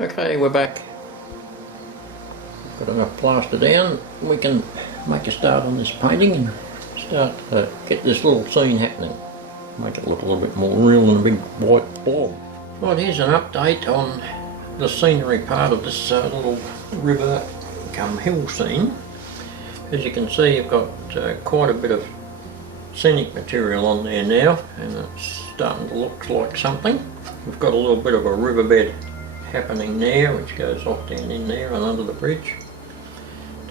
Okay, we're back. Got enough plaster down. We can make a start on this painting and start to get this little scene happening. Make it look a little bit more real than a big white blob. Right, here's an update on the scenery part of this little river come hill scene. As you can see, I've got quite a bit of scenic material on there now, and it's starting to look like something. We've got a little bit of a riverbed happening there, which goes off down in there and under the bridge.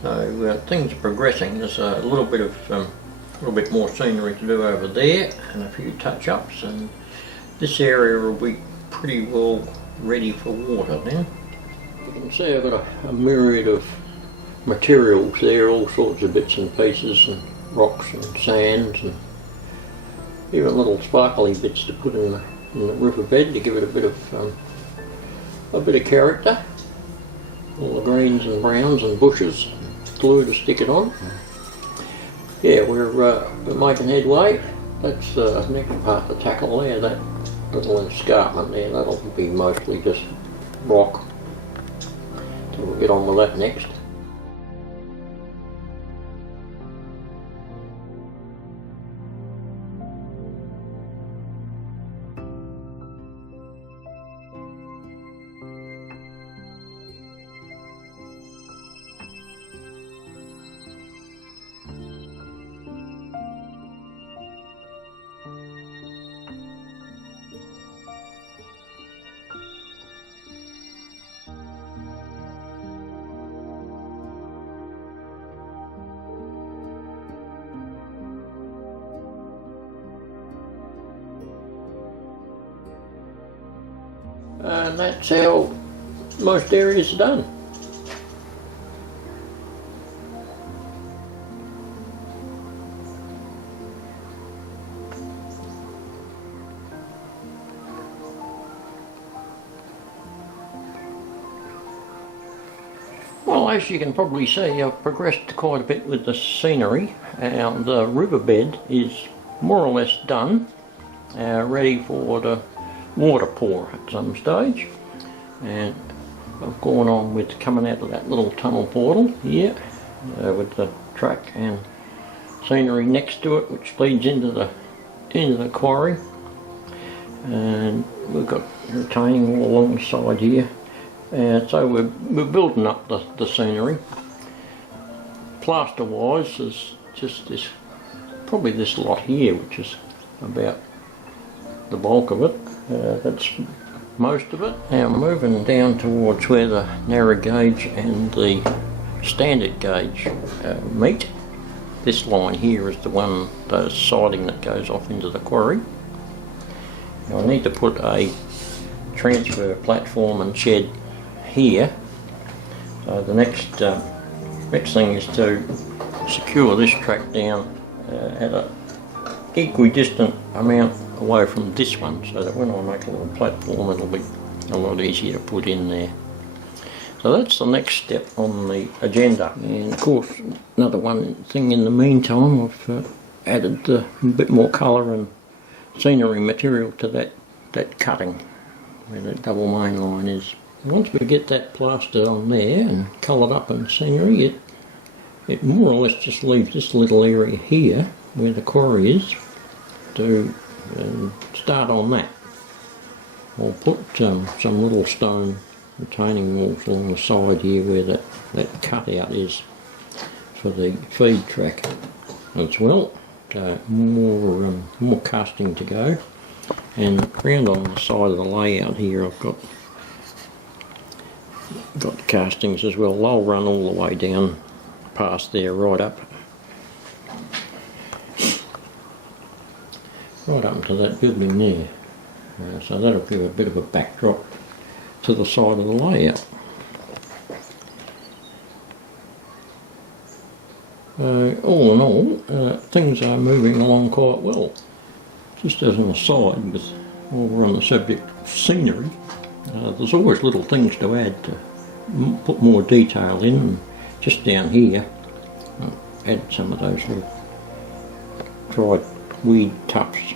So things are progressing. There's a little bit more scenery to do over there, and a few touch-ups, and this area will be pretty well ready for water then. You can see I've got a myriad of materials there, all sorts of bits and pieces, and rocks and sands, and even little sparkly bits to put in the riverbed to give it a bit of character. All the greens and browns and bushes, glue to stick it on. Yeah, we're making headway. That's the next part to tackle there, that little escarpment there. That'll be mostly just rock. So we'll get on with that next. And that's how most areas are done. Well, as you can probably see, I've progressed quite a bit with the scenery, and the riverbed is more or less done, ready for the water pour at some stage. And I've gone on with coming out of that little tunnel portal here with the track and scenery next to it, which leads into the quarry, and we've got retaining wall along the side here, and so we're building up the scenery. Plaster wise, there's just probably this lot here, which is about the bulk of it. That's most of it. Now moving down towards where the narrow gauge and the standard gauge meet. This line here is the siding that goes off into the quarry. Now I need to put a transfer platform and shed here. So the next thing is to secure this track down at a equidistant amount away from this one, so that when I make a little platform it'll be a lot easier to put in there. So that's the next step on the agenda. And of course, another one thing in the meantime, I've added a bit more colour and scenery material to that cutting where that double main line is. Once we get that plaster on there and coloured up in scenery, it more or less just leaves this little area here where the quarry is to start on that. I'll put some little stone retaining walls along the side here where that cutout is for the feed track as well. More casting to go, and round on the side of the layout here I've got the castings as well. They'll run all the way down past there, right up to that building there. So that'll give a bit of a backdrop to the side of the layout. All in all, things are moving along quite well. Just as an aside, while we're on the subject of scenery, there's always little things to add to put more detail in. And just down here, add some of those little dried weed tufts.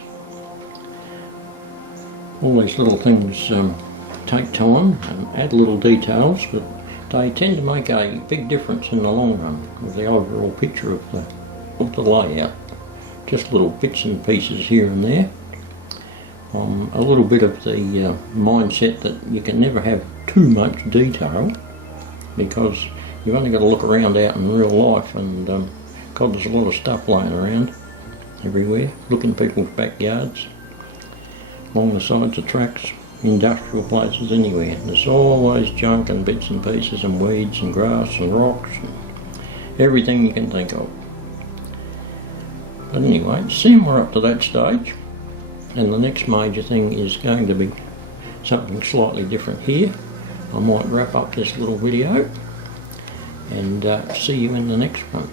All these little things take time and add little details, but they tend to make a big difference in the long run with the overall picture of the layout. Just little bits and pieces here and there. A little bit of the mindset that you can never have too much detail, because you've only got to look around out in real life, and God, there's a lot of stuff lying around everywhere. Look in people's backyards, along the sides of tracks, industrial places, anywhere. There's always junk and bits and pieces and weeds and grass and rocks and everything you can think of. But anyway, seeing we're up to that stage, and the next major thing is going to be something slightly different here. I might wrap up this little video and see you in the next one.